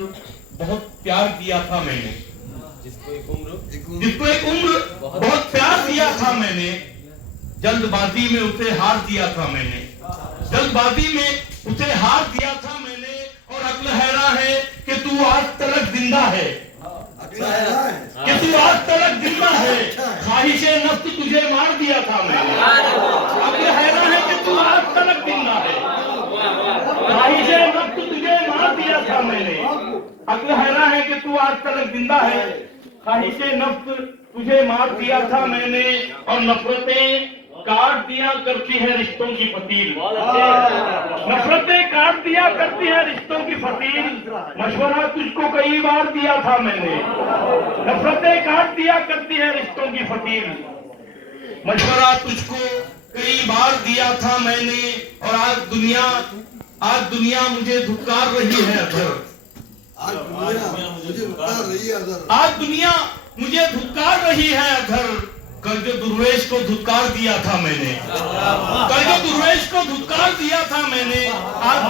उम्र बहुत प्यार दिया था मैंने, जिसको एक उम्र बहुत प्यार दिया था मैंने, जल्दबाजी में उसे हार दिया था मैंने, जल्दबाजी में उसे हार दिया था मैंने। और अक्ल हैरान है कि तू आज तलक जिंदा है, कि तू आज तलक जिंदा है, ख्वाहिशे नफ्स तुझे मार दिया था मैंने। अक्ल हैरान है कि तू आज तलक जिंदा है, ख्वाहिशे नफ्स तुझे मार दिया था मैंने। अक्ल हैरान है कि तू आज तलक जिंदा है, ख्वाहिशे नफ्स तुझे मार दिया था मैंने। और नफरतें काट दिया करती है रिश्तों की फतील, नफरतें काट दिया करती है रिश्तों की फतील। मशवरा तुझको कई बार दिया था मैंने, नफरतें काट दिया करती है रिश्तों की फतील। मशवरा तुझको कई बार दिया था मैंने। और आज दुनिया मुझे धुतकार रही है अधर, आज दुनिया मुझे धुतकार रही है अधर, आज दुनिया मुझे धुतकार रही है अधर। कर्ज दुर्वेश को धुतकार दिया था मैंने, कर्ज दुर्वेश को धुतकार दिया था मैंने। आज